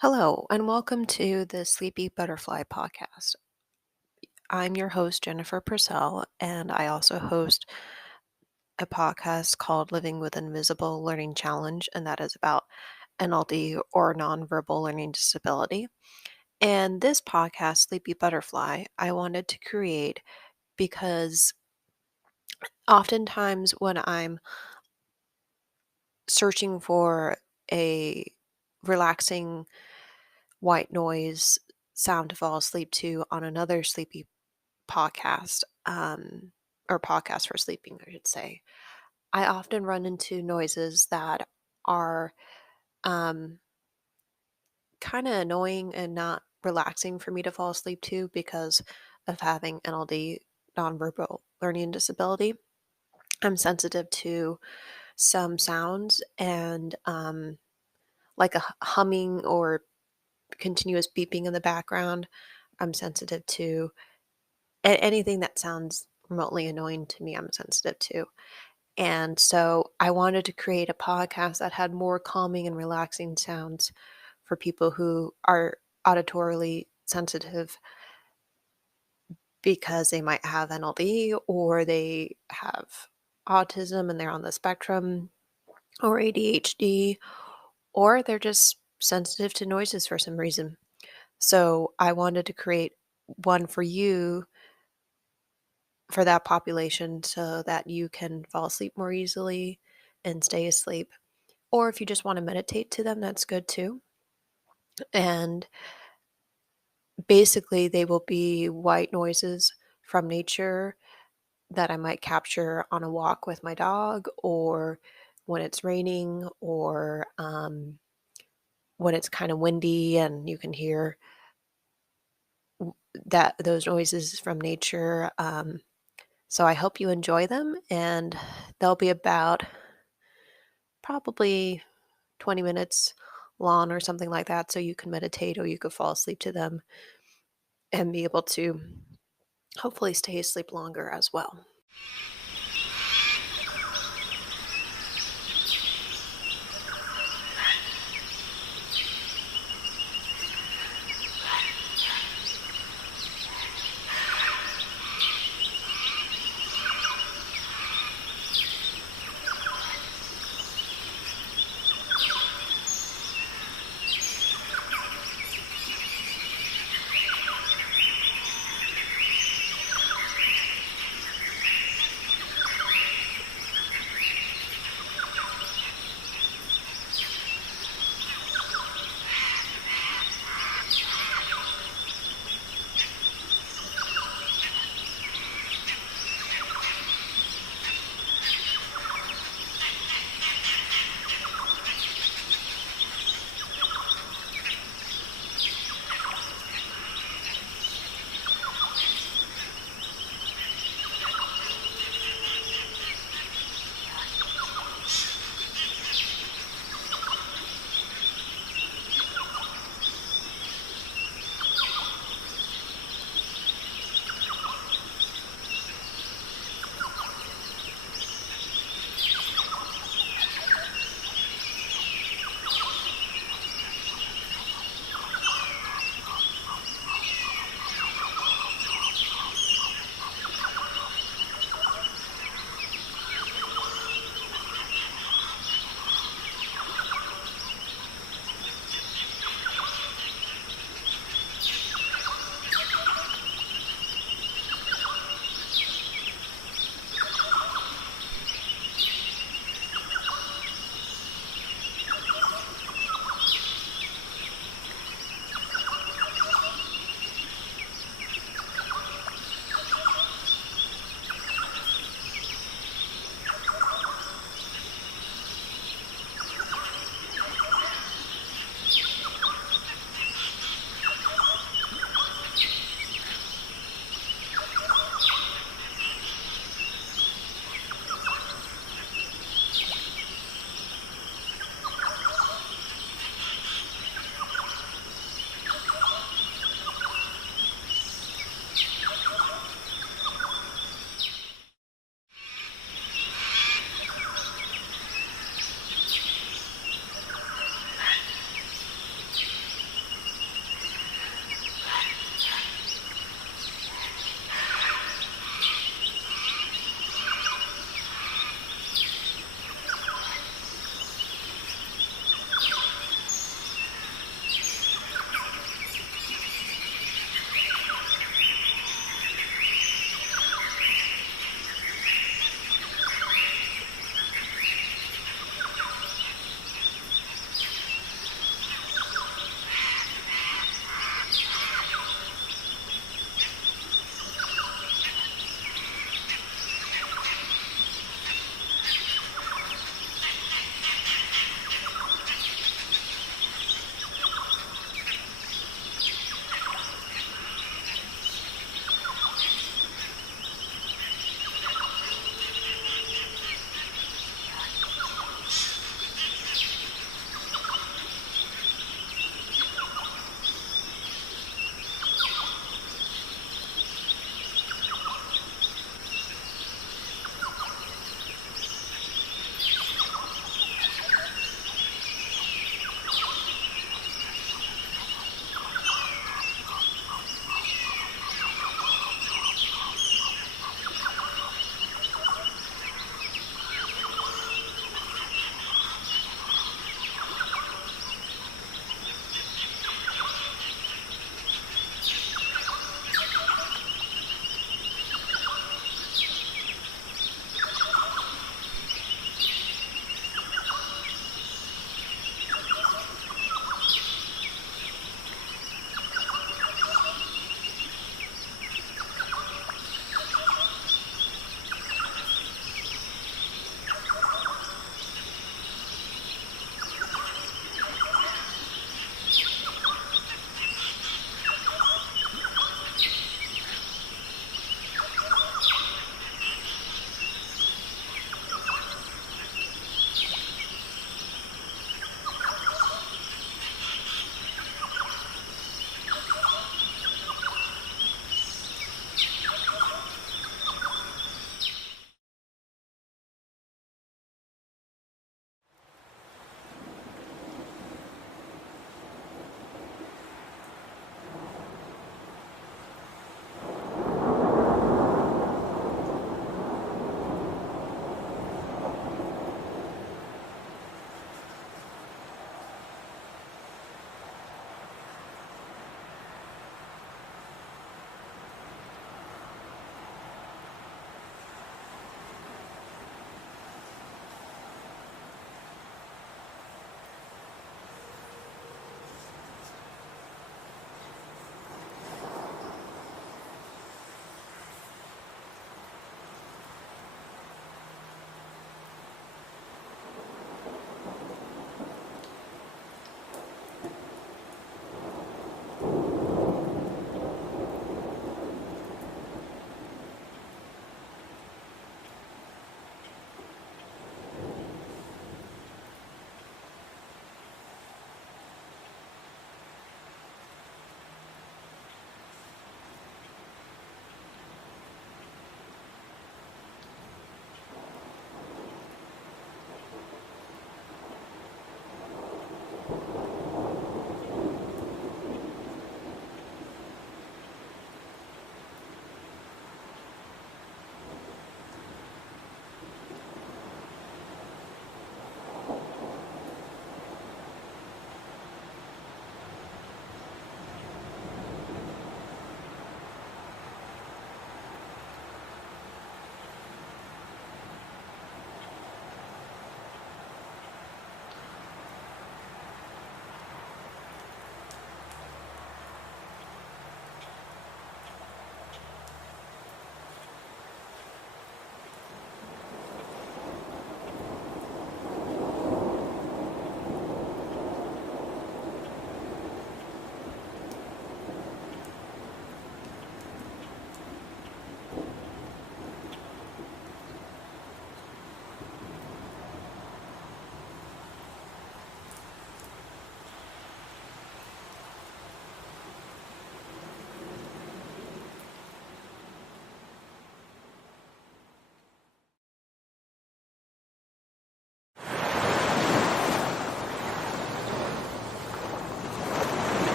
Hello, and welcome to the Sleepy Butterfly podcast. I'm your host, Jennifer Purcell, and I also host a podcast called Living with Invisible Learning Challenge, and that is about NLD or nonverbal learning disability. And this podcast, Sleepy Butterfly, I wanted to create because oftentimes when I'm searching for a relaxing white noise sound to fall asleep to on another sleepy podcast, or podcast for sleeping, I should say, I often run into noises that are um, kind of annoying and not relaxing for me to fall asleep to because of having NLD, nonverbal learning disability. I'm sensitive to some sounds and like a humming or continuous beeping in the background. I'm sensitive to anything that sounds remotely annoying to me. I'm sensitive to. And so I wanted to create a podcast that had more calming and relaxing sounds for people who are auditorily sensitive because they might have NLD or they have autism and they're on the spectrum or ADHD or they're just sensitive to noises for some reason. So I wanted to create one for you for that population so that you can fall asleep more easily and stay asleep. Or if you just want to meditate to them, that's good too. And basically, they will be white noises from nature that I might capture on a walk with my dog, or when it's raining, or when it's kind of windy and you can hear that those noises from nature. So I hope you enjoy them, and they'll be about probably 20 minutes long or something like that, so you can meditate or you could fall asleep to them and be able to hopefully stay asleep longer as well.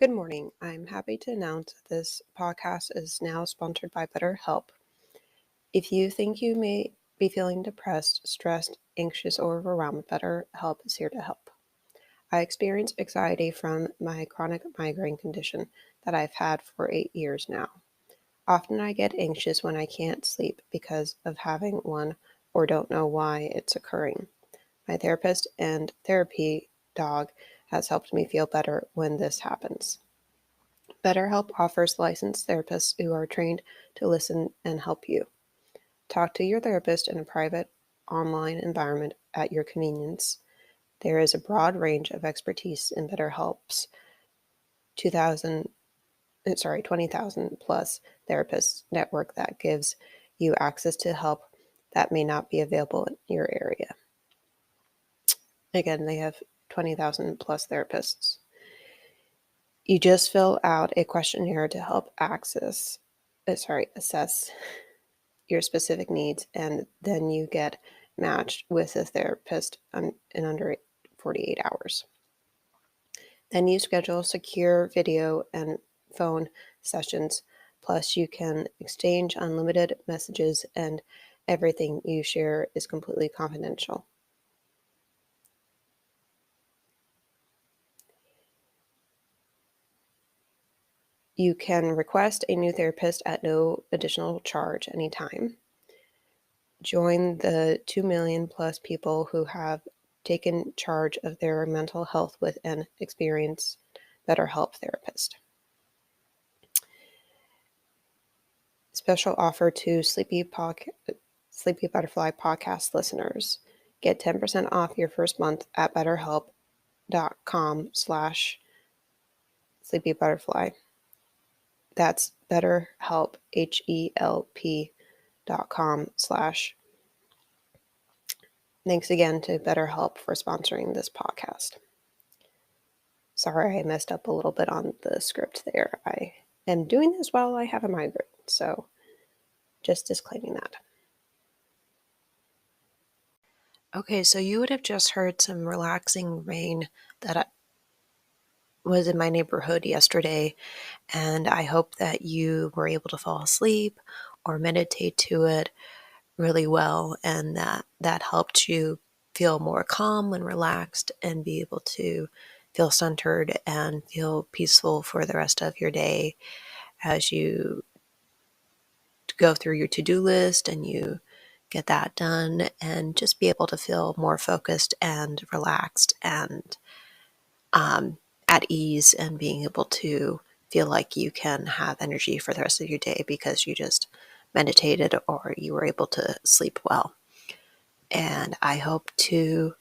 Good morning. I'm happy to announce that this podcast is now sponsored by BetterHelp. If you think you may be feeling depressed, stressed, anxious, or overwhelmed, BetterHelp is here to help. I experience anxiety from my chronic migraine condition that I've had for 8 years now. Often I get anxious when I can't sleep because of having one or don't know why it's occurring. My therapist and therapy dog has helped me feel better when this happens. BetterHelp offers licensed therapists who are trained to listen and help you. Talk to your therapist in a private online environment at your convenience. There is a broad range of expertise in BetterHelp's 20,000 plus therapists network that gives you access to help that may not be available in your area. Again, they have 20,000 plus therapists. You just fill out a questionnaire to help assess your specific needs, and then you get matched with a therapist in under 48 hours. Then you schedule secure video and phone sessions, plus you can exchange unlimited messages, and everything you share is completely confidential. You can request a new therapist at no additional charge anytime. Join the 2 million plus people who have taken charge of their mental health with an experienced BetterHelp therapist. Special offer to Sleepy Butterfly podcast listeners. Get 10% off your first month at betterhelp.com/sleepybutterfly. That's BetterHelp, HELP.com/. Thanks again to BetterHelp for sponsoring this podcast. Sorry I messed up a little bit on the script there. I am doing this while I have a migraine, so just disclaiming that. Okay, so you would have just heard some relaxing rain that was in my neighborhood yesterday, and I hope that you were able to fall asleep or meditate to it really well, and that helped you feel more calm and relaxed and be able to feel centered and feel peaceful for the rest of your day as you go through your to-do list and you get that done, and just be able to feel more focused and relaxed and at ease, and being able to feel like you can have energy for the rest of your day because you just meditated or you were able to sleep well. And I hope to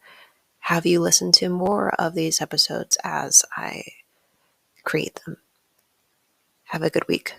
have you listen to more of these episodes as I create them. Have a good week.